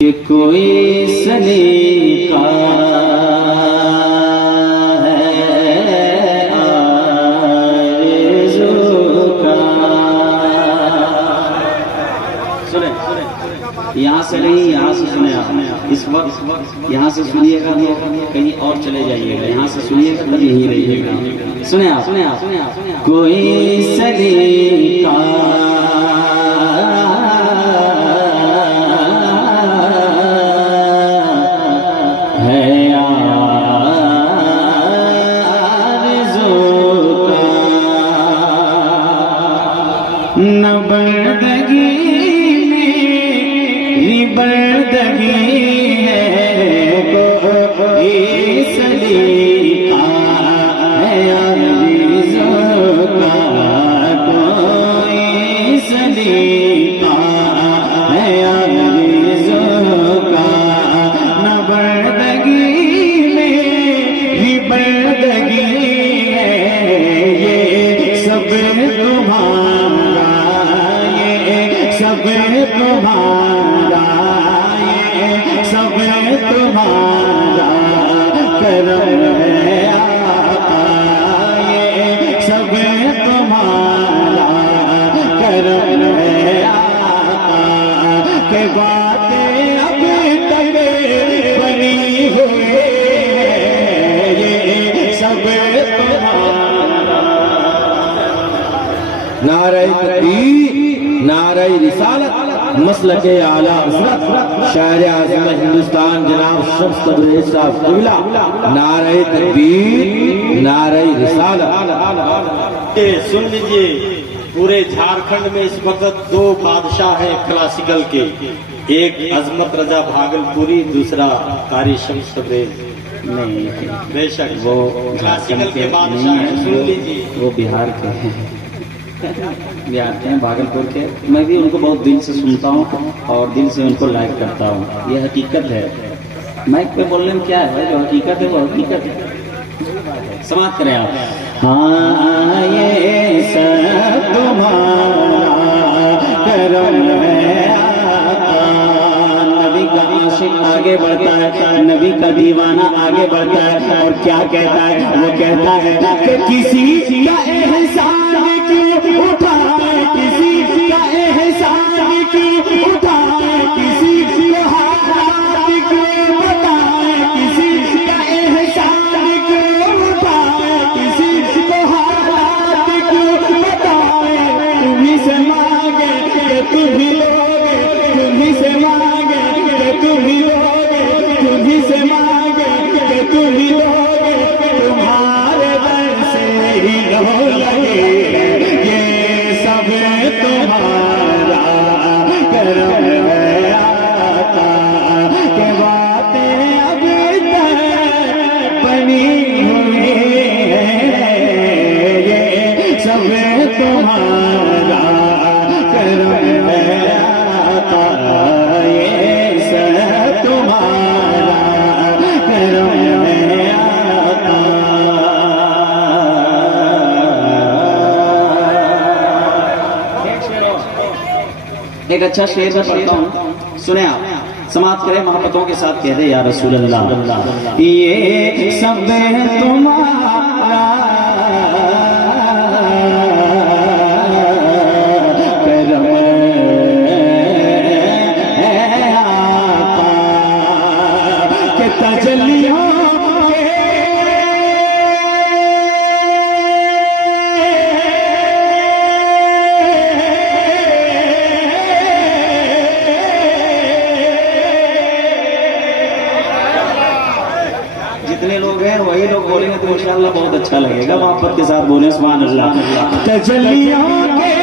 कि कोई सलीका है आरज़ू का। सुने यहाँ से नहीं, यहाँ से सुने आप। इस वक्त यहाँ से सुनिएगा तो कहीं और चले जाइएगा, यहाँ से सुनिएगा तब यहीं रहिएगा। सुने आप कोई सलीका न बर्दगी मेरी बर्दगी है कोई सलीका है आरज़ू का, कोई सलीका है आरज़ू का। न बर्दगी मेरी बर्दगी है ये सब तुम्हारा, सब तुम्हारा, ये सब तुम्हारा करम है आका, ये सब तुम्हारा करम है आका। के बातें अब तक बनी हुई है ये सब तुम्हारा। नारे तकबीर, नारे रिसालत, मसलके आला हज़रत शायर आज़म हिंदुस्तान जनाब शम्स तबरेज़ साहब क़िबला। नारे तकबीर, नारे रिसालत। सुन लीजिए, पूरे झारखंड में इस वक्त दो बादशाह हैं क्लासिकल के, एक अजमत रजा भागलपुरी, दूसरा कारी शम्स तबरेज़। नहीं, बेशक वो क्लासिकल के बादशाह हैं, सुन लीजिए। वो बिहार के हैं, बिहार के हैं, भागलपुर के। मैं भी उनको बहुत दिल से सुनता हूँ और दिल से उनको लाइक करता हूँ। ये हकीकत है, माइक पे बोलने में क्या है, जो हकीकत है वो हकीकत है। समाप्त करें आप। हाँ ये सब तुम्हारा करम है आका। नबी का आशिक आगे बढ़ता है, नबी का दीवाना आगे बढ़ता है और क्या कहता है, वो कहता है कि किसी का एहसान क्यों उठाए, किसी का एहसान क्यों उठाए, किसी को हालात क्यों बताए, किसी का एहसान क्यों उठाए, किसी को हालात क्यों बताए। तुम्हीं से मांगे कि तुम ही लोगे, तुम्हीं से मांगे कि तुम ही लोगे, तुम्हीं से मांगे कि तुम ही लोगे। तुम्हारे दर से ही लो लगे, तुम्हारा करम है आका। के बातें अब तक बनी हुई है ये सब तुम्हारा करम है आका, ये सब तुम्हारा करम है आका। एक अच्छा शेर में पढ़ता हूँ, सुने आप। समाप्त करें, मोहब्बतों के साथ कह दे या रसूल अल्लाह। ये सब तुम्हारा करम है आका के तजल्लियों जितने लोग हैं वही लोग बोलेंगे तो इंशाअल्लाह बहुत अच्छा लगेगा। मोहब्बत के साथ बोले सुभान अल्लाह। तजल्लियों के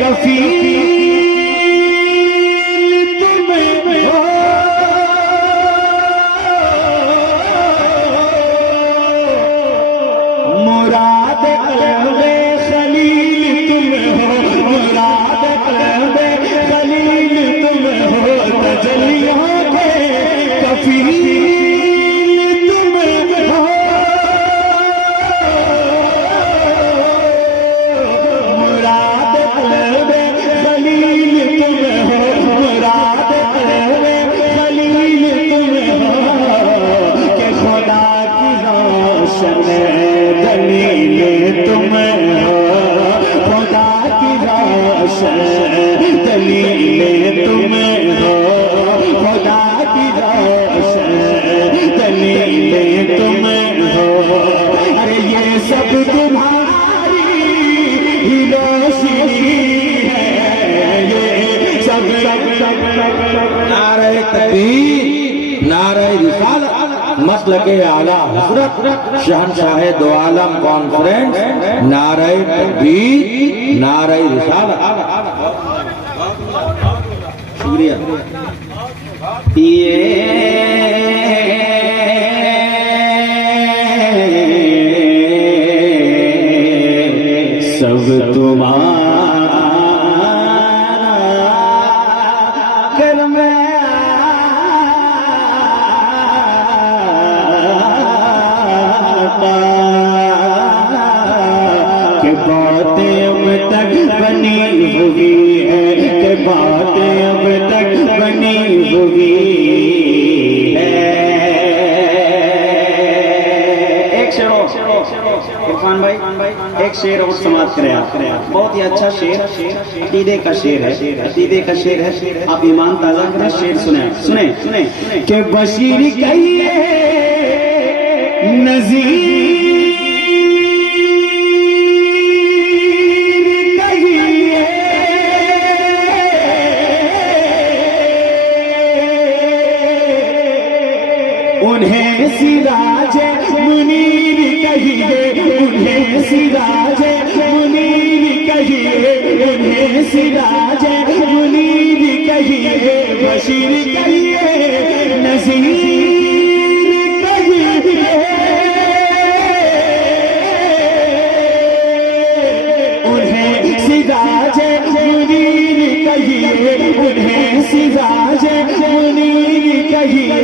कफील तुम हो, मुराद क़ल्बे खलील तुम हो, मुराद क़ल्बे खलील तुम हो। तजल्लियों के कफील मुराद क़ल्बे खलील नारे तकबीर, नारे रिसालत, मसलके आला हज़रत शहंशाह दो आलम कॉन्फ्रेंस, नारे तकबीर, नारे रिसालत। शुक्रिया। सब तुम्हारा कर्म के बातें अब तक बनी हुई है, के बातें अब तक बनी हुई है। एक शेर इरफान भाई, एक शेर और समाप्त करें आप। बहुत ही अच्छा शेर, अकीदे का शेर है, अकीदे का शेर है। आप ईमान ताजा करें, शेर सुने सुने सुने के बशीर कहिए नज़ीर कहिए, उन्हें सिराज मुनीर कहिए, उन्हें सिराज मुनीर कहिए, उन्हें सिराज मुनीर कहिए, बशीर कहिए नज़ीर कहिए, उन्हें सिराज मुनीर कहिए, उन्हें सिराज मुनीर कहिए,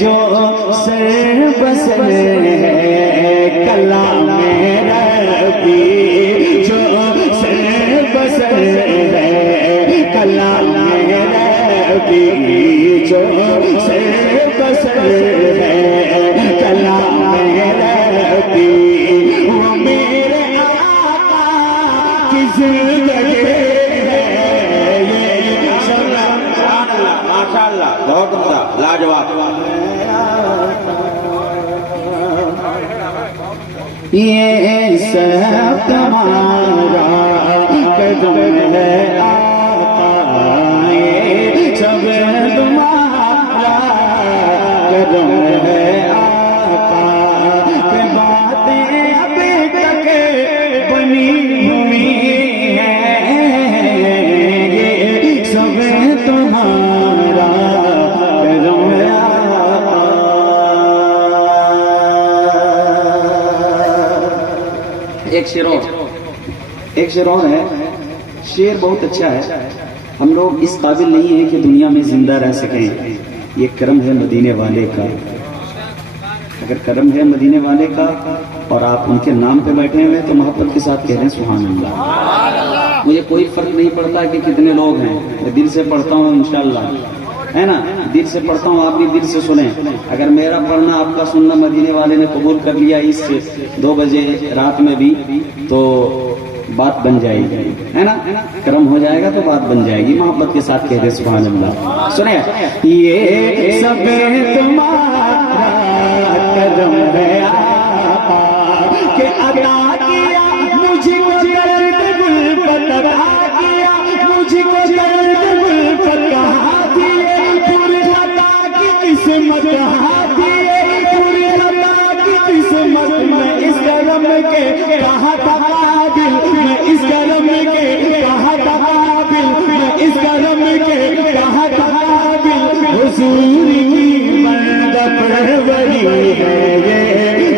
जो सर बसर है कलाम रब्बी, जो सर बसर है कलाम रब्बी, जो सर बसर है कलाम रब्बी, वो मेरे आका की जिंदगी है। ये माशाअल्लाह, बहुत उम्दा, लाजवाब। ये सब तुम्हारा कदम है आका, ये सब तुम्हारा कदम है आका, के बातें अभी तक बनी हुई है, ये सब तुम्हारा कदम है आका। एक शेर और है। शेर बहुत अच्छा है। हम लोग इस काबिल नहीं है कि दुनिया में जिंदा रह सकें, ये करम है मदीने वाले का। अगर करम है मदीने वाले का और आप उनके नाम पे बैठे हुए तो मोहब्बत के साथ कह रहे हैं सुभान अल्लाह। मुझे कोई फर्क नहीं पड़ता कि कितने लोग हैं, मैं दिल से पढ़ता हूँ इंशाअल्लाह, है ना, दिल से पढ़ता हूँ, आप भी दिल से सुने। अगर मेरा पढ़ना आपका सुनना मदीने वाले ने कबूल कर लिया इस 2 बजे रात में भी, तो बात बन जाएगी, है ना, करम हो जाएगा तो बात बन जाएगी। मोहब्बत के साथ कह दे सुभान अल्लाह। सुने, ये सब तुम्हारा करम है आपा, के अदा किया मुझको दर्द गुलफत अता किया, मुझको दर्द गुलफत कहा दिए, पूरे अता की किस्मत कहा दिए, पूरे अता की किस्मत में इस करम के कहा था काबिल, मैं इस करम के कहा था काबिल, मैं इस करम के कहा था काबिल, हुजूर की बंदा परवरी है, ये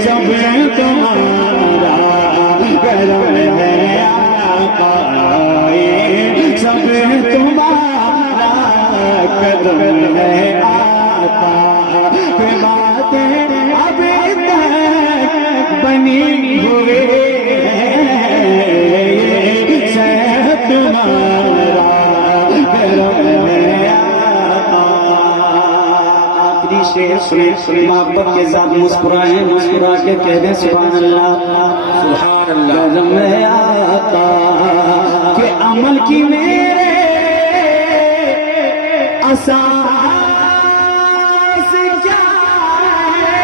सब तुम्हारा करम है आका, ये सब तुम्हारा करम है आका, के बातें अभी तक बनी हुई तुम्हारा करम है आका। आखिरी शेर सुने, मोहब्बत के साथ मुस्कुराए, मुस्कुरा के कह दें सुभान अल्लाह, सुभान अल्लाह। करम है आका, के अमल की मेरे असास क्या है,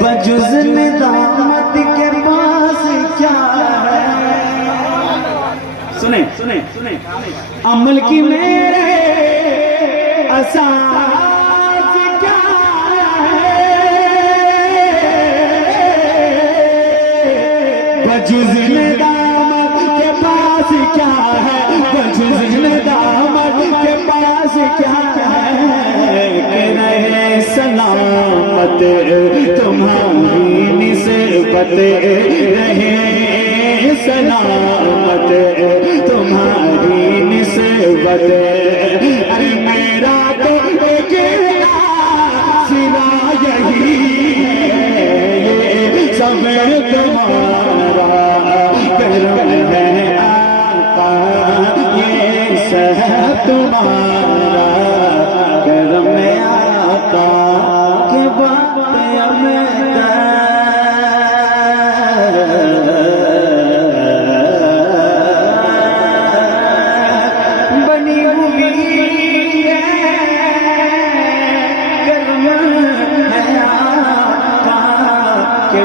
बजुज़ निज़ामत अमल की मेरे असास क्या है, बजुज़्न दामत के पास क्या है, बजुज़्न दामत के पास क्या है, कि रहे सलामत तुम्हारी निस्बत, रहे सलामत तुम्हारी निस्बत। अरे मेरा तो एक सिवा यही है, ये सब तुम्हारा करम है आका, ये सब तुम्हारा करम है आका, के बात बनी हुई है, करम है आका के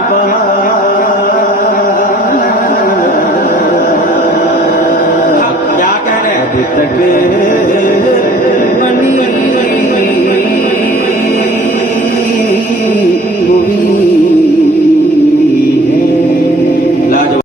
क्या कह रहे हैं? अभी तक बनी हुई